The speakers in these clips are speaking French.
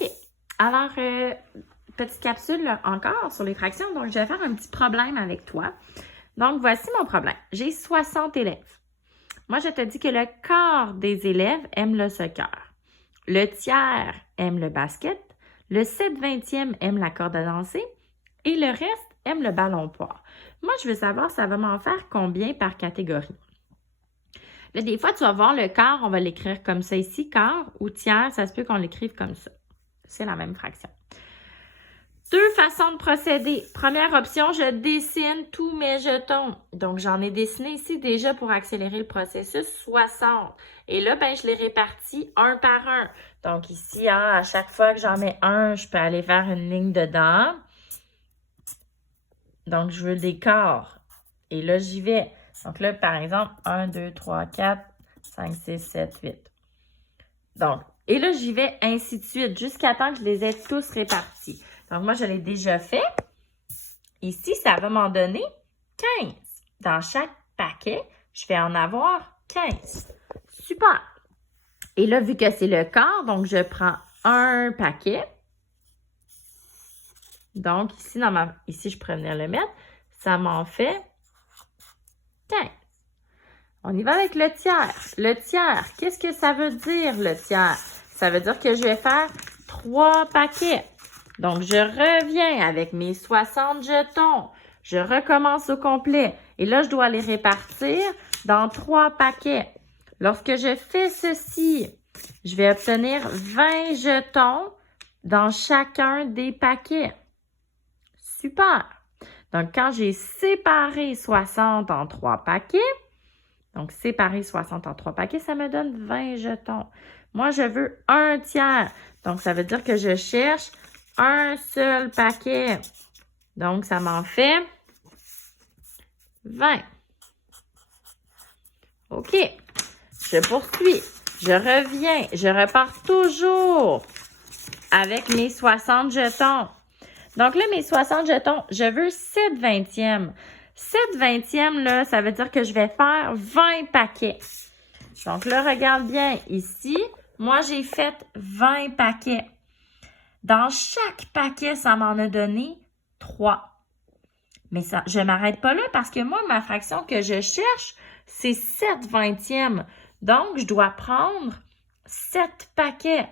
OK. Alors, petite capsule là, encore sur les fractions. Donc, je vais faire un petit problème avec toi. Donc, voici mon problème. J'ai 60 élèves. Moi, je te dis que le quart des élèves aiment le soccer. Le tiers aime le basket. Le 7/20e aime la corde à danser. Et le reste aime le ballon poire. Moi, je veux savoir, ça va m'en faire combien par catégorie. Là, des fois, tu vas voir le quart, on va l'écrire comme ça ici. Quart ou tiers, ça se peut qu'on l'écrive comme ça. C'est la même fraction. Deux façons de procéder. Première option, je dessine tous mes jetons. Donc, j'en ai dessiné ici déjà pour accélérer le processus 60. Et là, ben, je les répartis un par un. Donc, ici, à chaque fois que j'en mets un, je peux aller faire une ligne dedans. Donc, je veux des quarts. Et là, j'y vais. Donc là, par exemple, 1, 2, 3, 4, 5, 6, 7, 8. Donc, et là, j'y vais ainsi de suite jusqu'à temps que je les ai tous répartis. Donc, moi, je l'ai déjà fait. Ici, ça va m'en donner 15. Dans chaque paquet, je vais en avoir 15. Super! Et là, vu que c'est le quart, donc je prends un paquet. Donc, ici, je pourrais venir le mettre. Ça m'en fait 15. On y va avec le tiers. Le tiers, qu'est-ce que ça veut dire, le tiers? Ça veut dire que je vais faire 3 paquets. Donc, je reviens avec mes 60 jetons. Je recommence au complet. Et là, je dois les répartir dans 3 paquets. Lorsque je fais ceci, je vais obtenir 20 jetons dans chacun des paquets. Super! Donc, quand j'ai séparé 60 en 3 paquets, donc séparer 60 en 3 paquets, ça me donne 20 jetons. Moi, je veux un tiers. Donc, ça veut dire que je cherche un seul paquet. Donc, ça m'en fait 20. OK. Je poursuis. Je reviens. Je repars toujours avec mes 60 jetons. Donc là, mes 60 jetons, je veux 7/20e. 7/20e, là, ça veut dire que je vais faire 20 paquets. Donc là, regarde bien ici. Moi, j'ai fait 20 paquets. Dans chaque paquet, ça m'en a donné 3. Mais ça, je ne m'arrête pas là parce que moi, ma fraction que je cherche, c'est 7/20e. Donc, je dois prendre 7 paquets.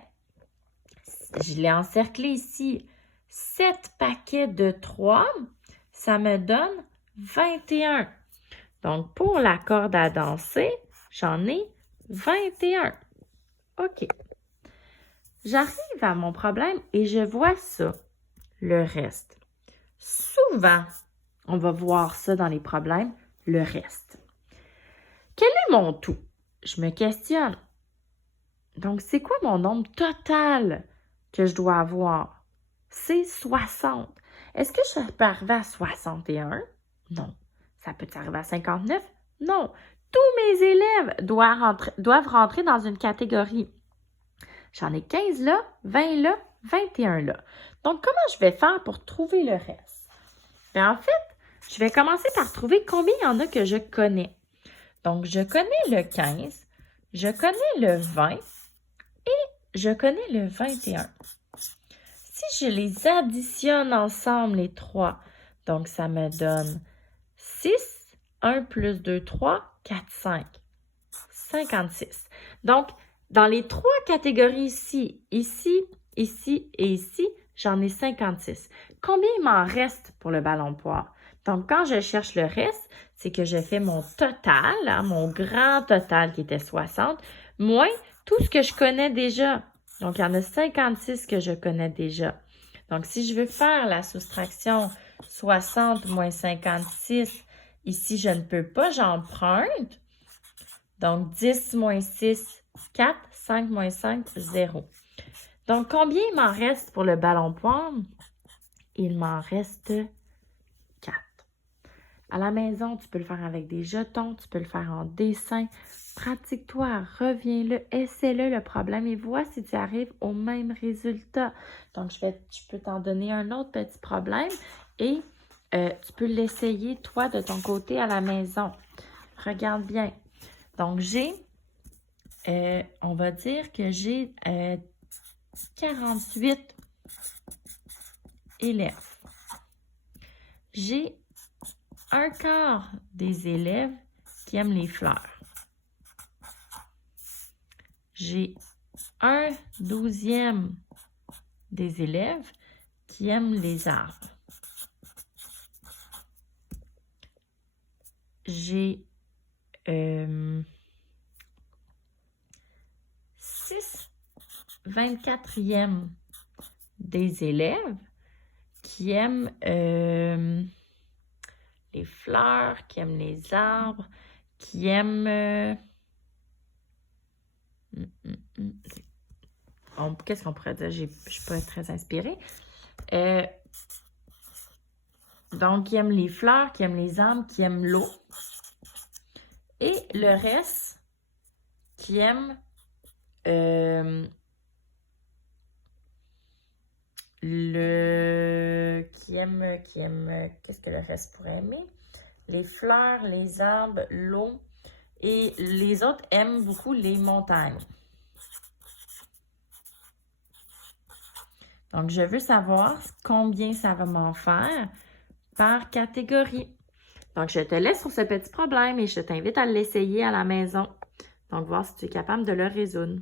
Je l'ai encerclé ici. 7 paquets de 3, ça me donne 21. Donc, pour la corde à danser, j'en ai 21. OK. J'arrive à mon problème et je vois ça, le reste. Souvent, on va voir ça dans les problèmes, le reste. Quel est mon tout? Je me questionne. Donc, c'est quoi mon nombre total que je dois avoir? C'est 60. Est-ce que je peux arriver à 61? Non. Ça peut arriver à 59? Non. Tous mes élèves doivent rentrer dans une catégorie. J'en ai 15 là, 20 là, 21 là. Donc, comment je vais faire pour trouver le reste? Bien, en fait, je vais commencer par trouver combien il y en a que je connais. Donc, je connais le 15, je connais le 20 et je connais le 21. Si je les additionne ensemble, les 3, donc ça me donne 6, 1 plus 2, 3, 4, 5, 56. Donc, dans les 3 catégories ici, ici et ici, j'en ai 56. Combien il m'en reste pour le ballon poire? Donc, quand je cherche le reste, c'est que je fais mon total, mon grand total qui était 60, moins tout ce que je connais déjà. Donc, il y en a 56 que je connais déjà. Donc, si je veux faire la soustraction 60 moins 56, ici, je ne peux pas, j'emprunte. Donc, 10 moins 6, 4, 5 moins 5, 0. Donc, combien il m'en reste pour le ballon poire? Il m'en reste 4. À la maison, tu peux le faire avec des jetons, tu peux le faire en dessin. Pratique-toi, reviens-le, essaie-le le problème et vois si tu arrives au même résultat. Donc, je peux t'en donner un autre petit problème et tu peux l'essayer, toi, de ton côté à la maison. Regarde bien. Donc, on va dire que j'ai 48 élèves. J'ai un quart des élèves qui aiment les fleurs. J'ai 1/12 des élèves qui aiment les arbres. J'ai 6/24 des élèves qui aiment les fleurs, qui aiment les arbres, qui aiment... Qu'est-ce qu'on pourrait dire? Je ne suis pas très inspirée. Donc, qui aiment les fleurs, qui aiment les arbres, qui aiment l'eau. Et le reste, qui aime qu'est-ce que le reste pourrait aimer? Les fleurs, les arbres, l'eau. Et les autres aiment beaucoup les montagnes. Donc, je veux savoir combien ça va m'en faire par catégorie. Donc, je te laisse sur ce petit problème et je t'invite à l'essayer à la maison. Donc, voir si tu es capable de le résoudre.